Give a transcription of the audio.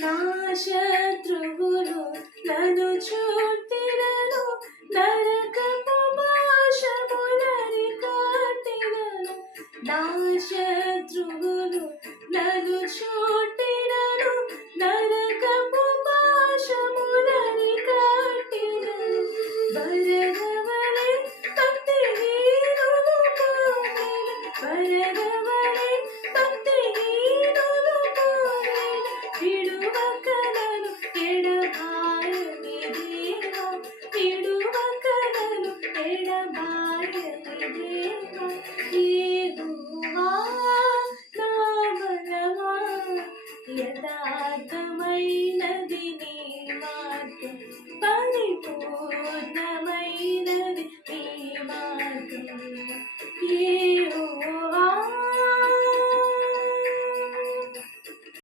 నా శత్రువులు నన్ను చుట్టినను, నరకపు పాశములని కట్టినను. నా శత్రువులు నన్ను చుట్టినను, నరకపు పాశములని కట్టినను. బరగవలె భక్తిహీనులు పోయిన, బరగవలె భక్తిహీనులు పోయిన, విడువకలను ఎడబాయని దేవా, విడువకలను ఎడబాయని దేవా. యెహోవా నా బలమా, యథార్థమైనది నీ మార్గం, పరిపూర్ణమ